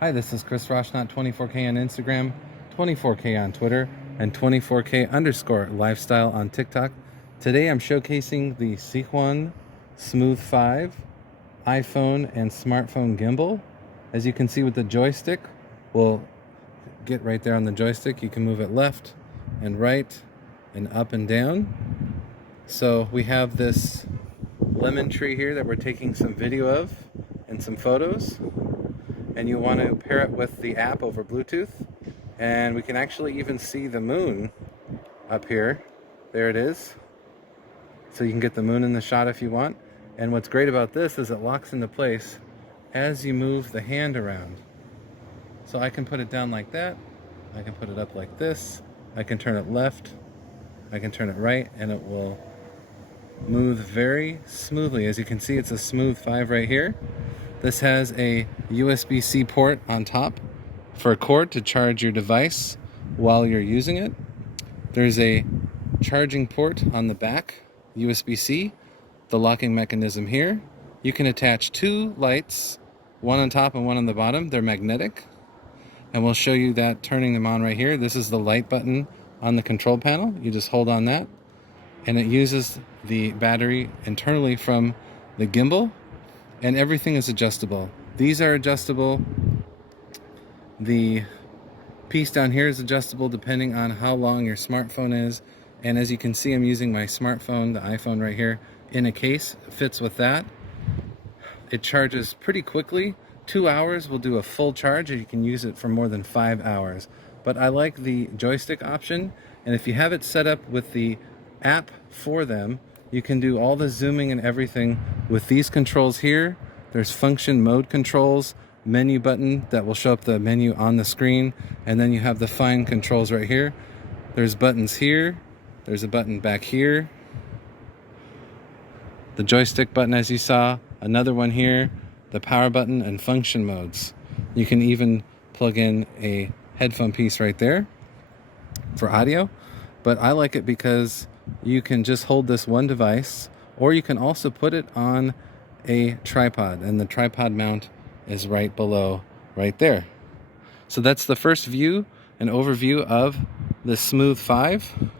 Hi, this is Chris Roshnot, 24K on Instagram, 24K on Twitter, and 24K_lifestyle on TikTok. Today I'm showcasing the Zhiyun Smooth 5 iPhone and smartphone gimbal. As you can see with the joystick, we'll get right there on the joystick. You can move it left and right and up and down. So we have this lemon tree here that we're taking some video of and some photos. And you want to pair it with the app over Bluetooth, and we can actually even see the moon up here. There it is. So you can get the moon in the shot if you want. And what's great about this is it locks into place as you move the hand around. So I can put it down like that, I can put it up like this, I can turn it left, I can turn it right, and it will move very smoothly. As you can see, it's a smooth 5 right here. This has a USB-C port on top for a cord to charge your device while you're using it. There's a charging port on the back, USB-C, the locking mechanism here. You can attach 2 lights, one on top and one on the bottom. They're magnetic, and we'll show you that turning them on right here. This is the light button on the control panel. You just hold on that, and it uses the battery internally from the gimbal. And everything is adjustable. These are adjustable. The piece down here is adjustable depending on how long your smartphone is. And as you can see, I'm using my smartphone, the iPhone right here, in a case. It fits with that. It charges pretty quickly. 2 hours will do a full charge, and you can use it for more than 5 hours. But I like the joystick option. And if you have it set up with the app for them, you can do all the zooming and everything with these controls here. There's function mode controls, menu button that will show up the menu on the screen, and then you have the fine controls right here. There's buttons here, there's a button back here, the joystick button as you saw, another one here, the power button, and function modes. You can even plug in a headphone piece right there for audio, but I like it because you can just hold this one device, or you can also put it on a tripod, and the tripod mount is right below right there. So that's the first view, an overview of the Smooth 5.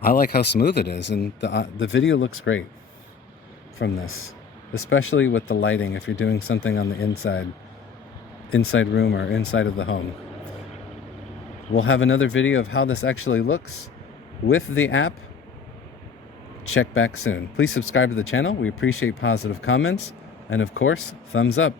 I like how smooth it is, and the video looks great from this, especially with the lighting if you're doing something on the inside room or inside of the home. We'll have another video of how this actually looks with the app. Check back soon. Please subscribe to the channel. We appreciate positive comments, and of course, thumbs up.